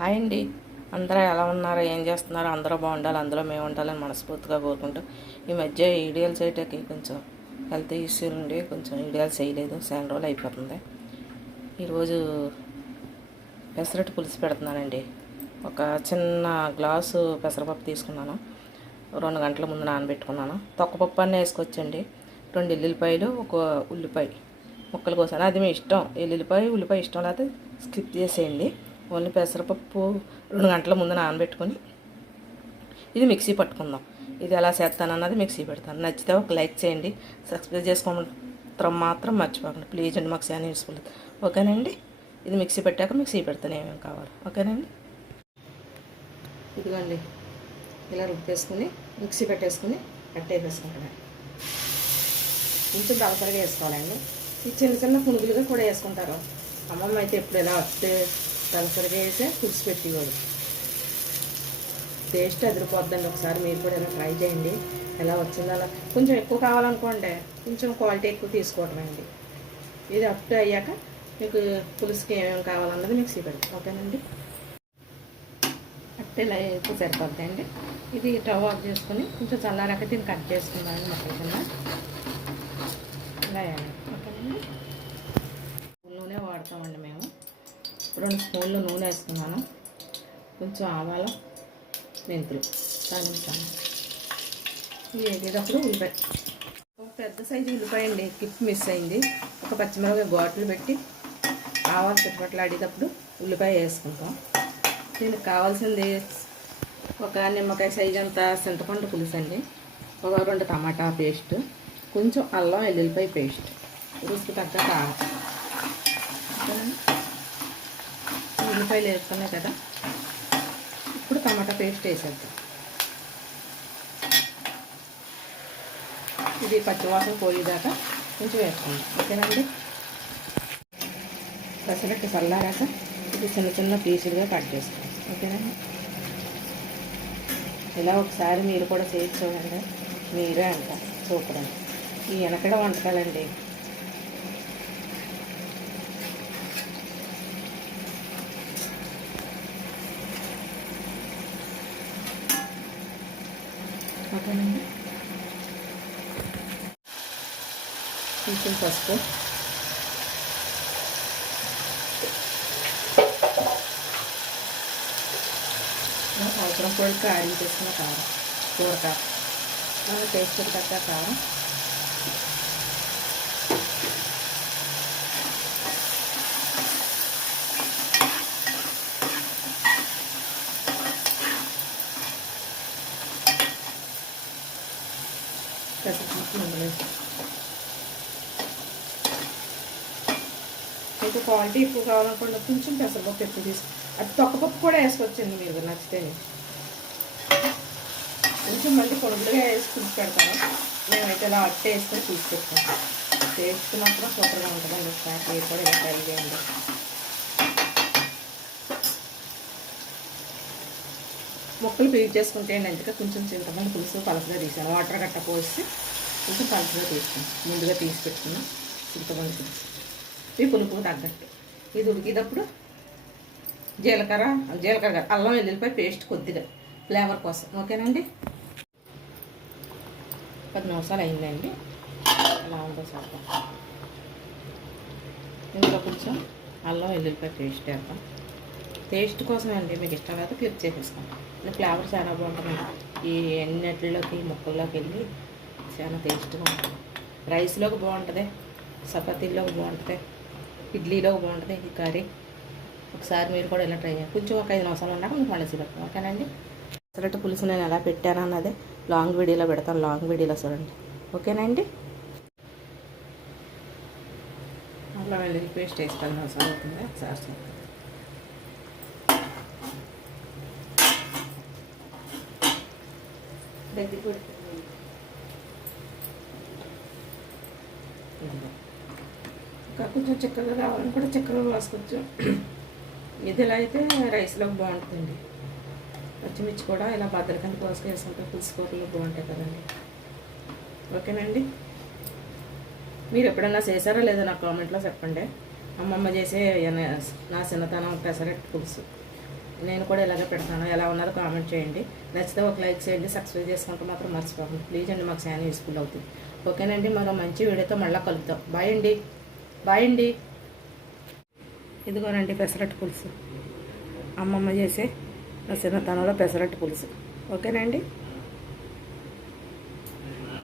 Hi అండి. అందరూ ఎలా ఉన్నారు? ఏం చేస్తున్నారు? అందరూ బాగుండాలి. అందులో మేము ఉండాలని మనస్ఫూర్తిగా కోరుకుంటూ ఈ మధ్య ఈడియల్ చేయటానికి కొంచెం హెల్త్ ఇష్యూలు ఉండి కొంచెం ఈడియల్ చేయలేదు. చాలా రోజులు అయిపోతుంది. ఈరోజు పెసరట్టు పులుసు పెడుతున్నానండి. ఒక చిన్న గ్లాసు పెసరపప్పు తీసుకున్నాను. రెండు గంటల ముందు నానబెట్టుకున్నాను. తొక్కపప్పు అన్నీ వేసుకొచ్చండి. రెండు ఎల్లుల్లిపాయలు ఒక ఉల్లిపాయ ముక్కలు కోసాను. అది మీ ఇష్టం. ఎల్లుల్లిపాయ ఉల్లిపాయ ఇష్టం లేకపోతే స్కిప్ చేసేయండి. ఓన్లీ పెసరపప్పు రెండు గంటల ముందు నానబెట్టుకొని ఇది మిక్సీ పట్టుకుందాం. ఇది ఎలా చేస్తాను అన్నది మిక్సీ పెడతాను. నచ్చితే ఒక లైక్ చేయండి. సబ్స్క్రైబ్ చేసుకోవడం మాత్రం మర్చిపోకండి. ప్లీజ్ అండి మాకు చాలా యూస్ఫుల్ ఓకేనండి? ఇది మిక్సీ పెట్టాక మిక్సీ పెడతాను ఏమేమి కావాలి. ఓకేనండి? ఇదిగోండి. ఇలా రుబ్బేసుకుని మిక్సీ పెట్టేసుకుని కట్టే వేసుకుంటాను. కొంచెం దళసరిగా వేసుకోవాలండి. ఈ చిన్న చిన్న పునుగులుగా కూడా వేసుకుంటారు. అమ్మమ్మ అయితే ఎప్పుడు ఎలా వస్తే తలసరిగా వేసే పులుసు పెట్టేవాడు టేస్ట్ అదిరిపోద్దండి. ఒకసారి మీరు కూడా ఇలా ట్రై చేయండి. ఎలా వచ్చిందో అలా. కొంచెం ఎక్కువ కావాలనుకోండి కొంచెం క్వాలిటీ ఎక్కువ తీసుకోవటం అండి. ఇది అప్ అయ్యాక మీకు పులుసుకి ఏమేమి కావాలన్నది మీకు చూపెడతాం. ఓకేనండి? అట్టే ఇలా ఎక్కువ సరిపోద్దండి. ఇది టవ్ ఆఫ్ చేసుకొని కొంచెం చల్లారాక దీన్ని కట్ చేసుకుందామని మొక్కల కింద ఇలా వేయాలి. ఓకేనండి? నూనె వాడతామండి మేము. రెండు స్పూన్లు నూనె వేసుకున్నాను. కొంచెం ఆవాల మెంతులు. దానిస్తాను ఇవి వేగేటప్పుడు ఉల్లిపాయ. ఒక పెద్ద సైజు ఉల్లిపాయ అండి. కిప్ మిస్ అయింది. ఒక పచ్చిమిరపకాయ గోట్లు పెట్టి ఆవాలు చుట్టుపక్కల ఆడేటప్పుడు ఉల్లిపాయ వేసుకుంటాం. దీనికి కావాల్సింది ఒక నిమ్మకాయ సైజు అంత చింతపండు పులుసు అండి. ఒక రెండు టమాటా పేస్ట్. కొంచెం అల్లం వెల్లుల్లిపాయ పేస్ట్. రుచికి తగ్గ కావాలి ఓకేనా? వేసుకున్నాయి కదా ఇప్పుడు టమాటా పేస్ట్ వేసేద్దాం. ఇది పచ్చివాసన పోయేదాకా కొంచెం వేసుకోండి ఓకేనండి పసరట్టు చల్లారాక ఇది చిన్న చిన్న పీసులుగా కట్ చేసుకోండి ఓకేనండి ఇలా ఒకసారి మీరు కూడా చేసి మీరే అంట సూపర్ అండి ఈ వెనకడ వంటకాలండి. ఓకేనండి కొంచెం పసుపు అవసరం కూడా కారం చేసుకున్న కారం కూరకారం మన టేస్ట్ తగ్గ కారం మీకు క్వాలిటీ ఎక్కువ కావాలనుకుంటే కొంచెం పెసరపప్పు ఎక్కువ తీసుకో. అది తొక్కపప్పు కూడా వేసుకోవచ్చండి మీరు నచ్చితే. కొంచెం మళ్ళీ పొడుగులుగా వేసుకుని పెడతాను. మేమైతే ఇలా అట్టే వేసుకొని తీసి పెడతాం టేస్ట్ మాత్రం సూపర్గా ఉంటుందండి. ఒకసారి కూడా ఇలా ట్రై ముక్కలు పీల్ చేసుకుంటే అందుకే కొంచెం చింతపండు పులుసు పలసగా తీసాను. వాటర్ గట్ట పోసి కొంచెం పలసగా తీసుకున్నాను ముందుగా తీసి పెట్టుకున్నాం చింతపండు పులుసు. ఈ పులుపు తగ్గట్టు. ఇది ఉడికేటప్పుడు జీలకర్ర జీలకర్ర అల్లం వెల్లుల్లిపాయ పేస్ట్ కొద్దిగా ఫ్లేవర్ కోసం. ఓకేనండి? పది నిమిషాలు అయిందండి. ఎలా ఉందో చూద్దాం. ఇందులో కొంచెం అల్లం వెల్లుల్లిపాయ పేస్ట్ వేద్దాం. టేస్ట్ కోసం అండి మీకు ఇష్టం లేదా క్లిక్ చేసేస్తాం ఫ్లేవర్ చాలా బాగుంటుంది. ఈ ఎన్నెట్లలోకి ముక్కల్లోకి వెళ్ళి చాలా టేస్ట్గా ఉంటుంది. రైస్లోకి బాగుంటుంది చపాతీలోకి బాగుంటుంది ఇడ్లీలోకి బాగుంటుంది ఈ కర్రీ. ఒకసారి మీరు కూడా ఇలా ట్రై చేయండి. కొంచెం ఒక ఐదు నిమిషాలు ఉన్నాక మీకు మళ్ళీ చూపెడతాం ఓకేనండి? అసలు పులుసు నేను ఎలా పెట్టాను అన్నది లాంగ్ వీడియోలో పెడతాను. లాంగ్ వీడియోలో చూడండి. ఓకేనండి? అలా వెళ్ళి పేస్ట్ వేసి అవసరం అవుతుంది ఒకసారి చూద్దాం దగ్గర పెడుతుంది ఇంకా కొంచెం చక్కెర కావాలని కూడా చక్కెర రాసుకోవచ్చు. ఇది ఇలా అయితే రైస్లోకి బాగుంటుందండి. పచ్చిమిర్చి కూడా ఇలా బద్దలకంత కోసుకు వేసుకుంటే పులుసు కూరలో బాగుంటాయి కదండి. ఓకేనండి? మీరు ఎప్పుడన్నా చేశారా లేదా నా కామెంట్లో చెప్పండి. అమ్మమ్మ చేసే నా చిన్నతనం పెసరట్టు పులుసు. నేను కూడా ఇలాగే పెడతాను. ఎలా ఉన్నదో కామెంట్ చేయండి. నచ్చితే ఒక లైక్ చేయండి. సబ్స్క్రైబ్ చేసుకుంటే మాత్రం మర్చిపోకండి. ప్లీజ్ అండి మాకు చాలా యూస్ఫుల్ అవుతుంది. ఓకేనండి మరో మంచి వీడియోతో మళ్ళీ కలుద్దాం. బాయ్ అండి. బాయ్ అండి. ఇదిగోనండి పెసరట్టు పులుసు. అమ్మమ్మ చేసే నా చిన్నతనంలో పెసరట్టు పులుసు. ఓకేనండి